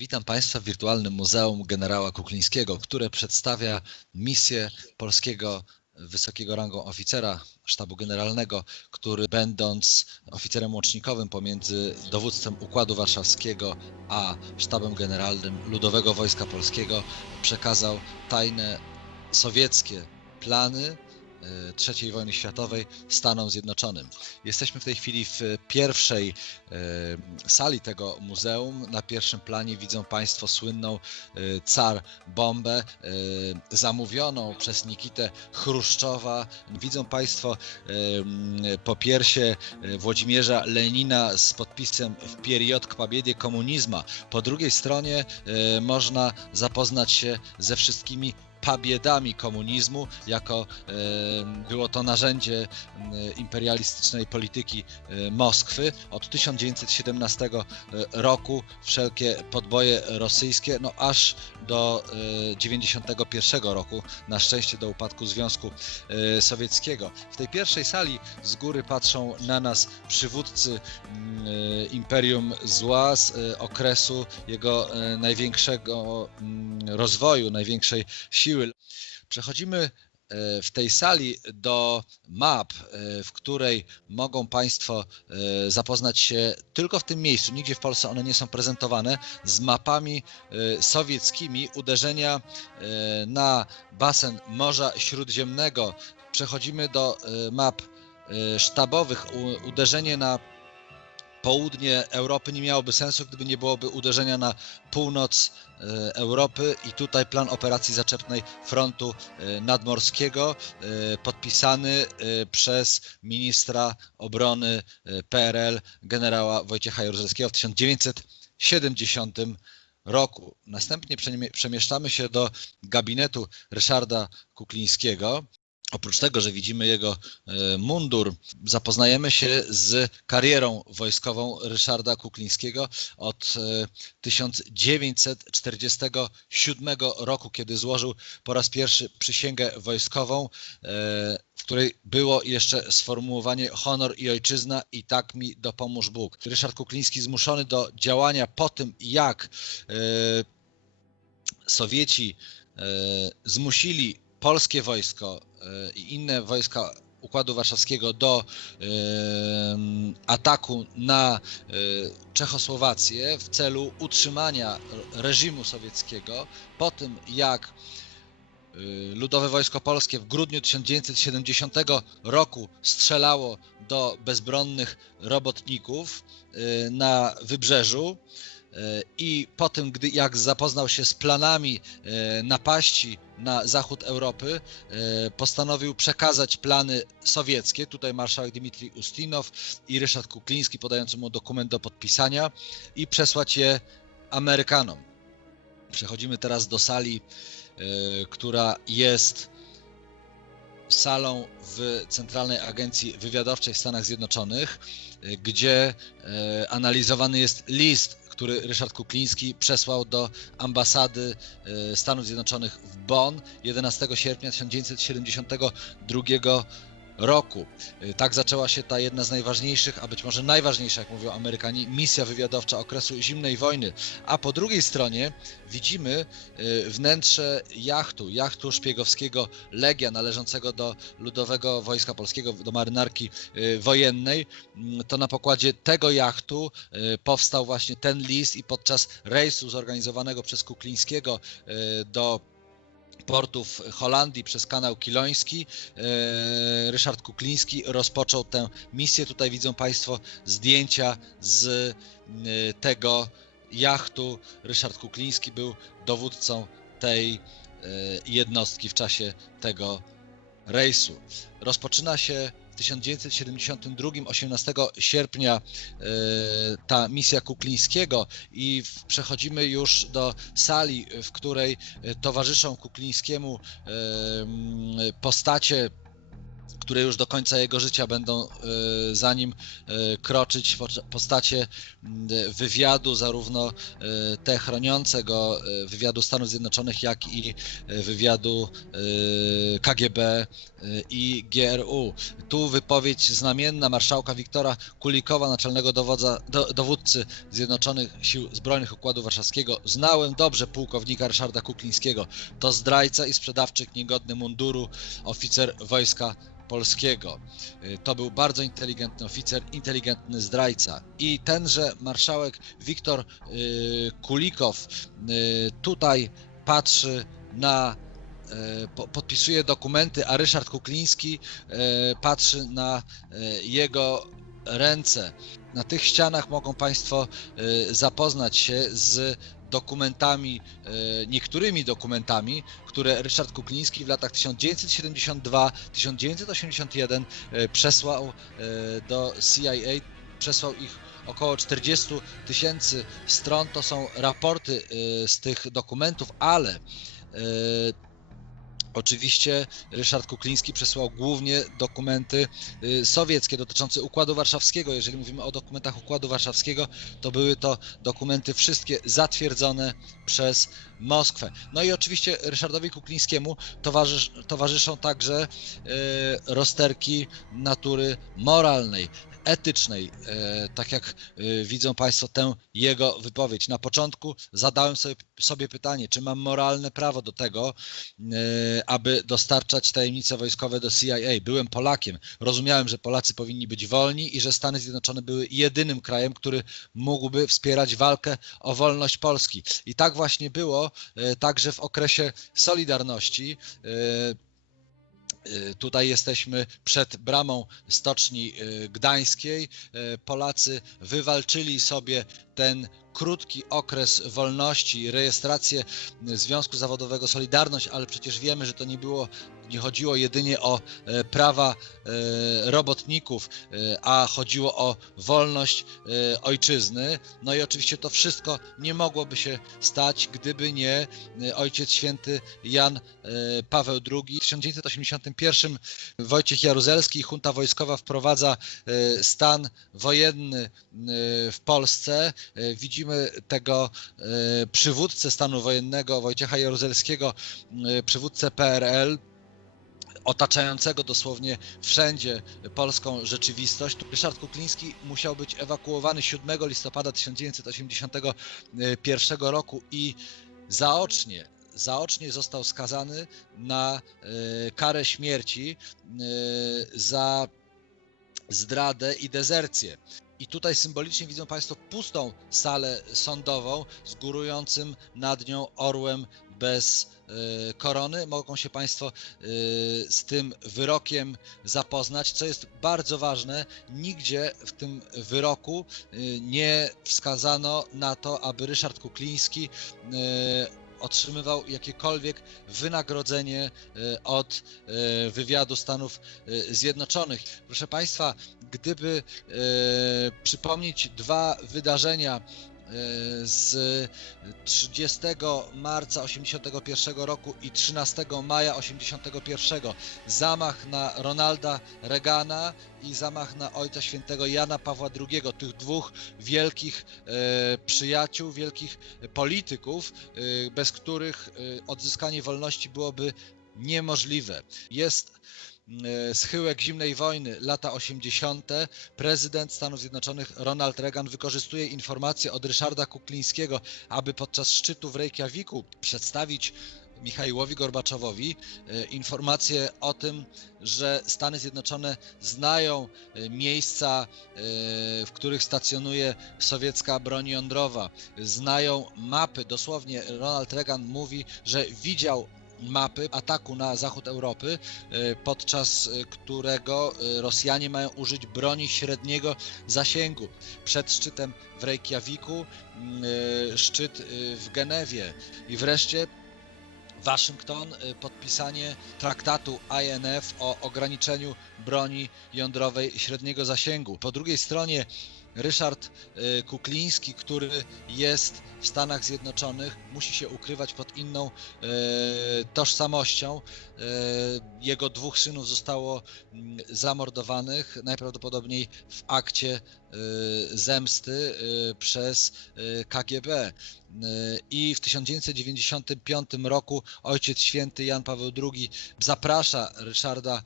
Witam Państwa w wirtualnym Muzeum Generała Kuklińskiego, które przedstawia misję polskiego wysokiego rangą oficera sztabu generalnego, który będąc oficerem łącznikowym pomiędzy dowództwem Układu Warszawskiego a sztabem generalnym Ludowego Wojska Polskiego przekazał tajne sowieckie plany E, III wojny światowej Stanom Zjednoczonym. Jesteśmy w tej chwili w pierwszej e, sali tego muzeum. Na pierwszym planie widzą Państwo słynną e, car bombę zamówioną przez Nikitę Chruszczowa. Widzą Państwo po piersie Włodzimierza Lenina z podpisem w period k pobiedzie komunizma. Po drugiej stronie można zapoznać się ze wszystkimi pabiedami komunizmu, jako e, było to narzędzie m, imperialistycznej polityki e, Moskwy. Od 1917 roku wszelkie podboje rosyjskie, no aż do e, 91 roku, na szczęście do upadku Związku e, Sowieckiego. W tej pierwszej sali z góry patrzą na nas przywódcy m, e, Imperium Zła z e, okresu jego e, największego m, rozwoju, największej siły. Przechodzimy e, w tej sali do map, e, w której mogą Państwo e, zapoznać się tylko w tym miejscu, nigdzie w Polsce one nie są prezentowane, z mapami sowieckimi uderzenia na basen Morza Śródziemnego. Przechodzimy do map sztabowych. Uderzenie na południe Europy nie miałoby sensu, gdyby nie byłoby uderzenia na północ e, Europy i tutaj plan operacji zaczepnej frontu e, nadmorskiego e, podpisany przez ministra obrony PRL generała Wojciecha Jaruzelskiego w 1970 roku. Następnie przemie- przemieszczamy się do gabinetu Ryszarda Kuklińskiego. Oprócz tego, że widzimy jego e, mundur, zapoznajemy się z karierą wojskową Ryszarda Kuklińskiego od e, 1947 roku, kiedy złożył po raz pierwszy przysięgę wojskową, e, w której było jeszcze sformułowanie honor i ojczyzna i tak mi dopomóż Bóg. Ryszard Kukliński zmuszony do działania po tym, jak e, Sowieci e, zmusili polskie wojsko e, i inne wojska Układu Warszawskiego do em, ataku na e, Czechosłowację w celu utrzymania reżimu sowieckiego po tym jak e, Ludowe Wojsko Polskie w grudniu 1970 roku strzelało do bezbronnych robotników e, na wybrzeżu e, i po tym, gdy jak zapoznał się z planami e, napaści na zachód Europy, e, postanowił przekazać plany sowieckie. Tutaj marszałek Dmitrij Ustinow i Ryszard Kukliński podający mu dokument do podpisania i przesłać je Amerykanom. Przechodzimy teraz do sali, e, która jest salą w Centralnej Agencji Wywiadowczej w Stanach Zjednoczonych, e, gdzie analizowany jest list, który Ryszard Kukliński przesłał do ambasady e, Stanów Zjednoczonych w Bonn 11 sierpnia 1972 roku. E, Tak zaczęła się ta jedna z najważniejszych, a być może najważniejsza, jak mówią Amerykanie, misja wywiadowcza okresu zimnej wojny. A po drugiej stronie widzimy e, wnętrze jachtu, jachtu szpiegowskiego Legia, należącego do Ludowego Wojska Polskiego, do marynarki e, wojennej. Mm, To na pokładzie tego jachtu powstał właśnie ten list i podczas rejsu zorganizowanego przez Kuklińskiego do portów Holandii przez kanał Kiloński. e, Ryszard Kukliński rozpoczął tę misję. Tutaj widzą Państwo zdjęcia z e, tego jachtu. Ryszard Kukliński był dowódcą tej e, jednostki w czasie tego rejsu. Rozpoczyna się 1972, 18 sierpnia e, ta misja Kuklińskiego i przechodzimy już do sali, w której e, towarzyszą Kuklińskiemu e, postacie które już do końca jego życia będą e, za nim e, kroczyć w postacie wywiadu, zarówno e, te chroniące go, e, wywiadu Stanów Zjednoczonych, jak i wywiadu KGB i GRU. Tu wypowiedź znamienna marszałka Wiktora Kulikowa, naczelnego dowodza, do, dowódcy Zjednoczonych Sił Zbrojnych Układu Warszawskiego. Znałem dobrze pułkownika Ryszarda Kuklińskiego. To zdrajca i sprzedawczyk niegodny munduru, oficer wojska polskiego. Y, To był bardzo inteligentny oficer, inteligentny zdrajca. I tenże marszałek Wiktor y, Kulikow y, tutaj patrzy na po- podpisuje dokumenty, a Ryszard Kukliński patrzy na jego ręce. Na tych ścianach mogą Państwo zapoznać się z dokumentami, y, niektórymi dokumentami, które Ryszard Kukliński w latach 1972-1981 y, przesłał y, do CIA. Przesłał ich około 40 tysięcy stron. To są raporty z tych dokumentów, ale Oczywiście Ryszard Kukliński przesłał głównie dokumenty y, sowieckie dotyczące Układu Warszawskiego. Jeżeli mówimy o dokumentach Układu Warszawskiego, to były to dokumenty wszystkie zatwierdzone przez Moskwę. No i oczywiście Ryszardowi Kuklińskiemu towarzysz, towarzyszą także y, rozterki natury moralnej, etycznej, e, tak jak e, widzą Państwo tę jego wypowiedź. Na początku zadałem sobie, sobie pytanie, czy mam moralne prawo do tego, e, aby dostarczać tajemnice wojskowe do CIA. Byłem Polakiem, rozumiałem, że Polacy powinni być wolni i że Stany Zjednoczone były jedynym krajem, który mógłby wspierać walkę o wolność Polski. I tak właśnie było także w okresie Solidarności. Y, Tutaj jesteśmy przed bramą Stoczni y, Gdańskiej. Y, Polacy wywalczyli sobie ten krótki okres wolności, rejestrację Związku Zawodowego Solidarność, ale przecież wiemy, że to nie było, nie chodziło jedynie o e, prawa e, robotników, e, a chodziło o wolność ojczyzny. No i oczywiście to wszystko nie mogłoby się stać, gdyby nie Ojciec Święty Jan Paweł II. W 1981 Wojciech Jaruzelski i junta wojskowa wprowadza stan wojenny w Polsce. Widzimy tego przywódcę stanu wojennego Wojciecha Jaruzelskiego, przywódcę PRL, otaczającego dosłownie wszędzie polską rzeczywistość. Ryszard Kukliński musiał być ewakuowany 7 listopada 1981 roku i zaocznie zaocznie został skazany na e, karę śmierci e, za zdradę i dezercję. I tutaj symbolicznie widzą Państwo pustą salę sądową z górującym nad nią orłem bez e, korony. Mogą się Państwo e, z tym wyrokiem zapoznać, co jest bardzo ważne. Nigdzie w tym wyroku e, nie wskazano na to, aby Ryszard Kukliński otrzymywał jakiekolwiek wynagrodzenie od wywiadu Stanów Zjednoczonych. Proszę Państwa, gdyby przypomnieć dwa wydarzenia z 30 marca 81 roku i 13 maja 81 zamach na Ronalda Reagana i zamach na Ojca Świętego Jana Pawła II, tych dwóch wielkich e, przyjaciół, wielkich polityków, e, bez których odzyskanie wolności byłoby niemożliwe. Jest schyłek zimnej wojny, lata 80. Prezydent Stanów Zjednoczonych Ronald Reagan wykorzystuje informacje od Ryszarda Kuklińskiego, aby podczas szczytu w Reykjaviku przedstawić Michaiłowi Gorbaczowowi e, informacje o tym, że Stany Zjednoczone znają e, miejsca, e, w których stacjonuje sowiecka broń jądrowa, znają mapy. Dosłownie Ronald Reagan mówi, że widział mapy ataku na zachód Europy, e, podczas e, którego e, Rosjanie mają użyć broni średniego zasięgu. Przed szczytem w Reykjaviku, szczyt w Genewie i wreszcie Waszyngton, podpisanie traktatu INF o ograniczeniu broni jądrowej średniego zasięgu. Po drugiej stronie Ryszard y, Kukliński, który jest w Stanach Zjednoczonych, musi się ukrywać pod inną y, tożsamością. Y, Jego dwóch synów zostało mm, zamordowanych, najprawdopodobniej w akcie zemsty przez KGB. I w 1995 roku Ojciec Święty Jan Paweł II zaprasza Ryszarda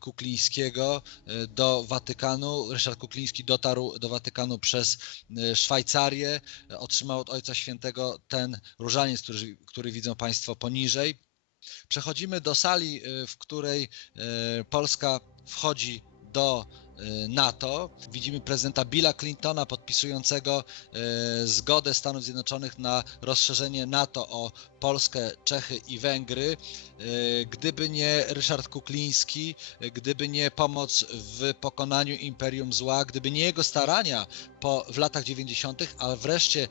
Kuklińskiego do Watykanu. Ryszard Kukliński dotarł do Watykanu przez y, Szwajcarię. Otrzymał od Ojca Świętego ten różaniec, który, który widzą Państwo poniżej. Przechodzimy do sali, y, w której y, Polska wchodzi do y, NATO. Widzimy prezydenta Billa Clintona podpisującego y, zgodę Stanów Zjednoczonych na rozszerzenie NATO o Polskę, Czechy i Węgry. Y, Gdyby nie Ryszard Kukliński, gdyby nie pomoc w pokonaniu imperium zła, gdyby nie jego starania po, w latach 90., a wreszcie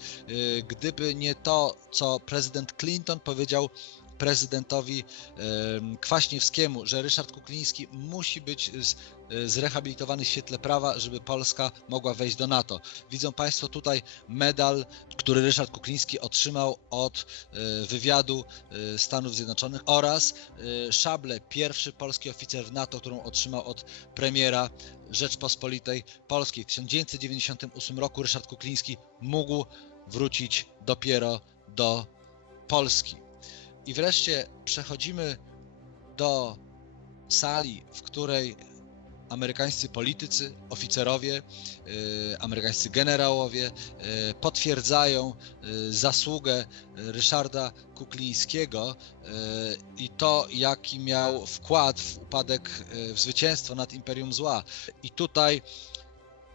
gdyby nie to, co prezydent Clinton powiedział prezydentowi em, Kwaśniewskiemu, że Ryszard Kukliński musi być zrehabilitowany w świetle prawa, żeby Polska mogła wejść do NATO. Widzą Państwo tutaj medal, który Ryszard Kukliński otrzymał od e, wywiadu e, Stanów Zjednoczonych oraz e, szablę, pierwszy polski oficer w NATO, którą otrzymał od premiera Rzeczpospolitej Polskiej. W 1998 roku Ryszard Kukliński mógł wrócić dopiero do Polski. I wreszcie przechodzimy do sali, w której amerykańscy politycy, oficerowie, y, amerykańscy generałowie y, potwierdzają y, zasługę Ryszarda Kuklińskiego i to, jaki miał wkład w upadek, w zwycięstwo nad Imperium Zła. I tutaj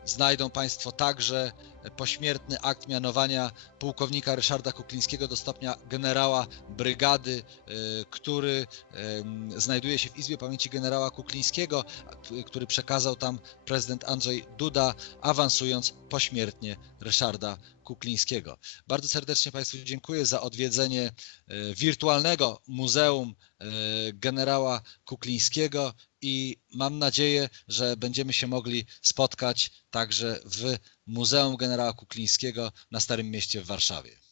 znajdą Państwo także pośmiertny akt mianowania pułkownika Ryszarda Kuklińskiego do stopnia generała brygady, y, który em, znajduje się w Izbie Pamięci generała Kuklińskiego, który przekazał tam prezydent Andrzej Duda, awansując pośmiertnie Ryszarda Kuklińskiego. Bardzo serdecznie Państwu dziękuję za odwiedzenie y, wirtualnego Muzeum y, generała Kuklińskiego i mam nadzieję, że będziemy się mogli spotkać także w Muzeum Generała Kuklińskiego na Starym Mieście w Warszawie.